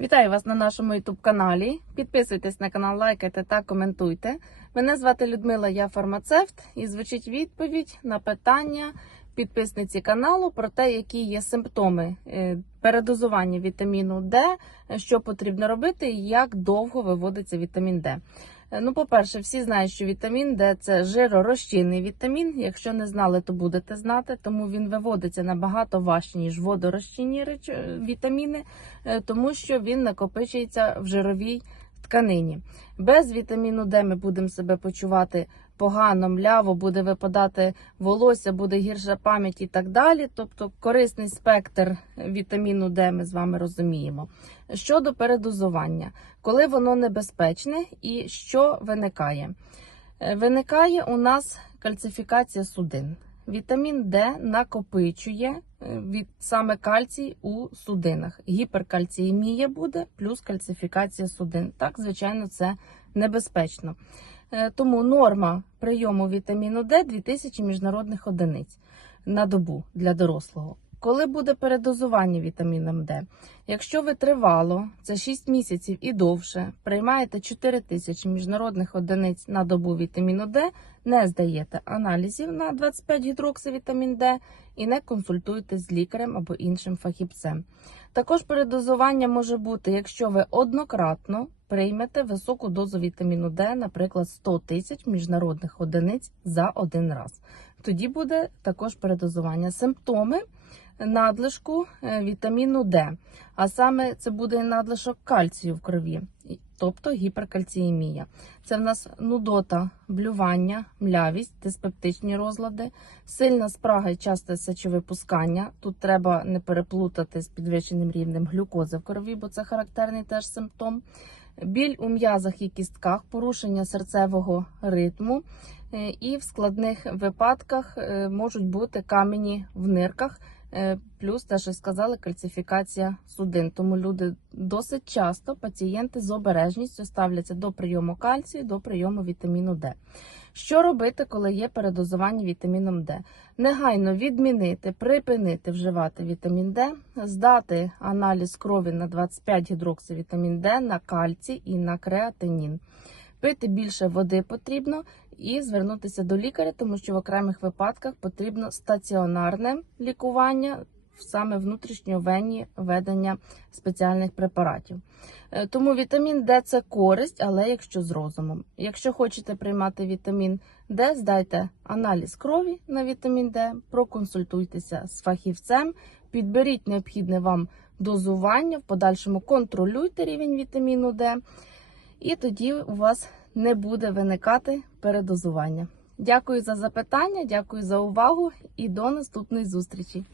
Вітаю вас на нашому youtube каналі. Підписуйтесь на канал, лайкайте та коментуйте. Мене звати Людмила, я фармацевт, і звучить відповідь на питання підписниці каналу про те, які є симптоми е, передозування вітаміну Д, що потрібно робити і як довго виводиться вітамін Д. Е, Ну, по-перше, всі знають, що вітамін Д це жиророзчинний вітамін. Якщо не знали, то будете знати. Тому він виводиться набагато важче, ніж водорозчинні вітаміни, е, тому що він накопичується в жировій тканині. Без вітаміну Д ми будемо себе почувати погано, мляво, буде випадати волосся, буде гірша пам'ять і так далі. Тобто корисний спектр вітаміну Д ми з вами розуміємо. Щодо передозування, коли воно небезпечне і що виникає? Е, Виникає у нас кальцифікація судин. Вітамін Д накопичує е, від саме кальцій у судинах. Гіперкальціємія буде плюс кальцифікація судин. Так, звичайно, це небезпечно. Е, Тому норма прийому вітаміну Д 2000 міжнародних одиниць на добу для дорослого. Коли буде передозування вітаміном Д? Якщо ви тривало, це 6 місяців і довше, приймаєте 4 тисячі міжнародних одиниць на добу вітаміну Д, не здаєте аналізів на 25 гідроксивітамін Д і не консультуєтесь з лікарем або іншим фахівцем. Також передозування може бути, якщо ви однократно приймете високу дозу вітаміну Д, наприклад, 100 тисяч міжнародних одиниць за один раз. Тоді буде також передозування. Симптоми надлишку е, вітаміну Д, а саме це буде надлишок кальцію в крові, тобто гіперкальціємія. Це в нас нудота, блювання, млявість, диспептичні розлади, сильна спрага і часте сечовипускання. Тут треба не переплутати з підвищеним рівнем глюкози в крові, бо це характерний теж симптом. Біль у м'язах і кістках, порушення серцевого ритму, е, і в складних випадках е, можуть бути камені в нирках. Е, Плюс те, що сказали, кальцифікація судин. Тому люди досить часто, пацієнти з обережністю ставляться до прийому кальцію, до прийому вітаміну Д. Що робити, коли є передозування вітаміном Д? Негайно відмінити, припинити вживати вітамін Д, здати аналіз крові на 25 гідроксивітамін Д, на кальцій і на креатинін. Пити більше води потрібно і звернутися до лікаря, тому що в окремих випадках потрібно стаціонарне лікування, саме внутрішньовенні ведення спеціальних препаратів. Е, Тому вітамін Д це користь, але якщо з розумом. Якщо хочете приймати вітамін Д, здайте аналіз крові на вітамін Д, проконсультуйтеся з фахівцем, підберіть необхідне вам дозування, в подальшому контролюйте рівень вітаміну Д, і тоді у вас не буде виникати передозування. Дякую за запитання, дякую за увагу і до наступної зустрічі.